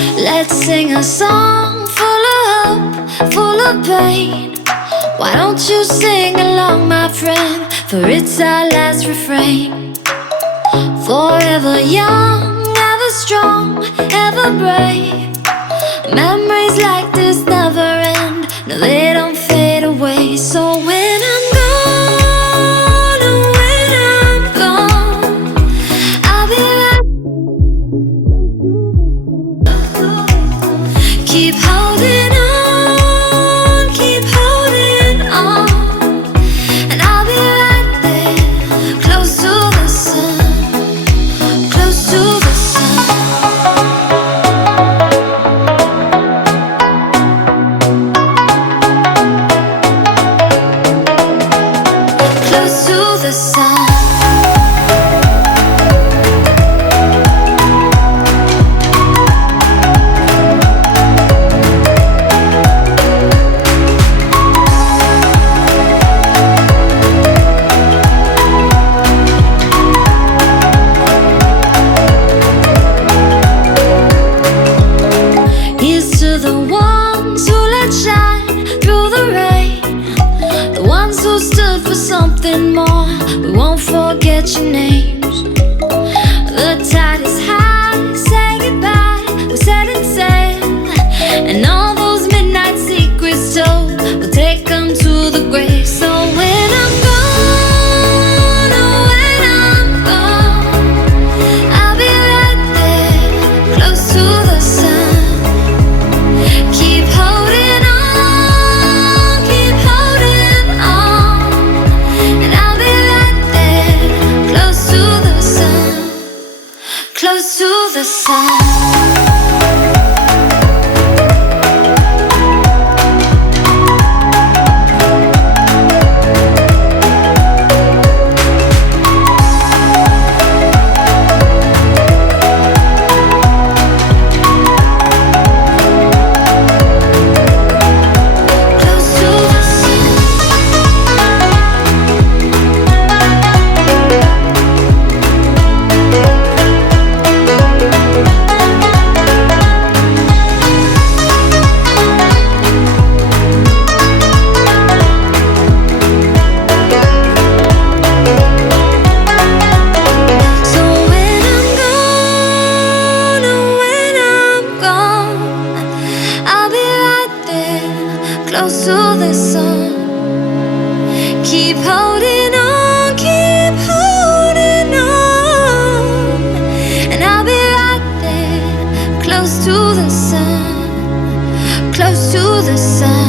Let's sing a song full of hope, full of pain. Why don't you sing along, my friend? For it's our last refrain. Forever young, ever strong, ever brave. Memories like this never end. No, they don't fade away. So when I'm gone, oh, when I'm gone, I'll be right. Keep holding on, keep holding on, and I'll be right there, close to the sun, close to the sun. Close to the sun. Here's to the ones who let shine through the rain, the ones who stood for something more. We won't forget your names. The tide is high, say goodbye, we're setting sail, and all those midnight secrets told, we'll take them to the grave. So when I'm gone, oh, when I'm gone, I'll be right there, close to the sun. Keep holding on, keep holding on, and I'll be right there, close to the sun, close to the sun. Close to the sun. Keep holding on, keep holding on, and I'll be right there, close to the sun, close to the sun.